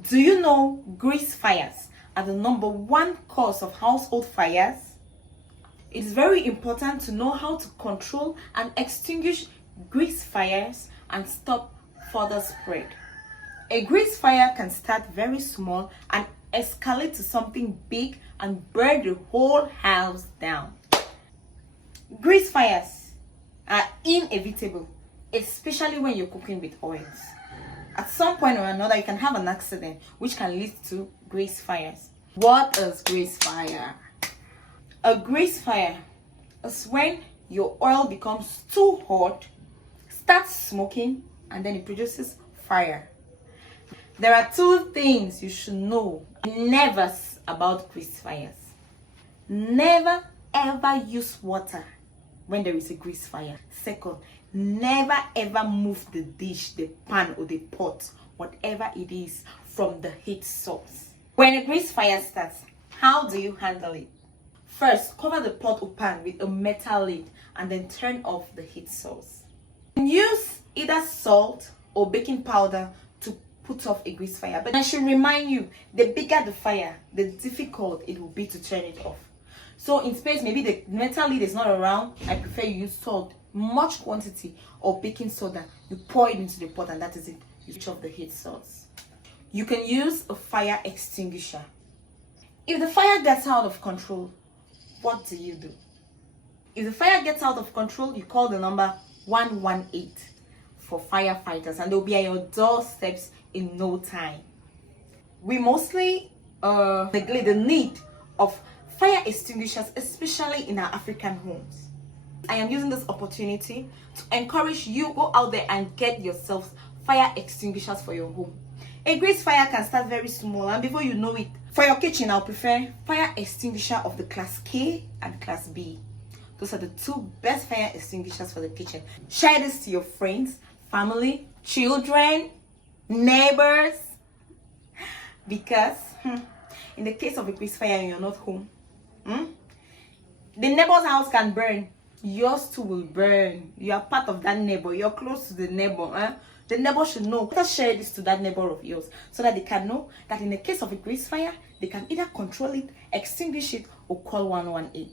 Do you know grease fires are the number one cause of household fires? It's very important to know how to control and extinguish grease fires and stop further spread. A grease fire can start very small and escalate to something big and burn the whole house down. Grease fires are inevitable, especially when you're cooking with oils. At some point or another, you can have an accident which can lead to grease fires. What is grease fire? A grease fire is when your oil becomes too hot, starts smoking, and then it produces fire. There are two things you should know never about grease fires. Never ever use water when there is a grease fire. Second, never ever move the dish, the pan or the pot, whatever it is, from the heat source. When a grease fire starts, how do you handle it? First, cover the pot or pan with a metal lid and then turn off the heat source. Use either salt or baking powder to put off a grease fire. But I should remind you, the bigger the fire, the difficult it will be to turn it off. So in space, maybe the metal lid is not around, I prefer you use salt, much quantity, or baking soda. You pour it into the pot and that is it. You switch off the heat source. You can use a fire extinguisher. If the fire gets out of control, what do you do? If the fire gets out of control, you call the number 118 for firefighters and they'll be at your doorsteps in no time. We mostly neglect the need of fire extinguishers, especially in our African homes. I am using this opportunity to encourage you, go out there and get yourselves fire extinguishers for your home. A grease fire can start very small and before you know it, for your kitchen, I'll prefer fire extinguisher of the class K and class B. Those are the two best fire extinguishers for the kitchen. Share this to your friends, family, children, neighbors, because in the case of a grease fire and you're not home, the neighbor's house can burn. Yours too will burn. You are part of that neighbor. You're close to the neighbor. The neighbor should know. Let us share this to that neighbor of yours so that they can know that in the case of a grease fire, they can either control it, extinguish it, or call 118.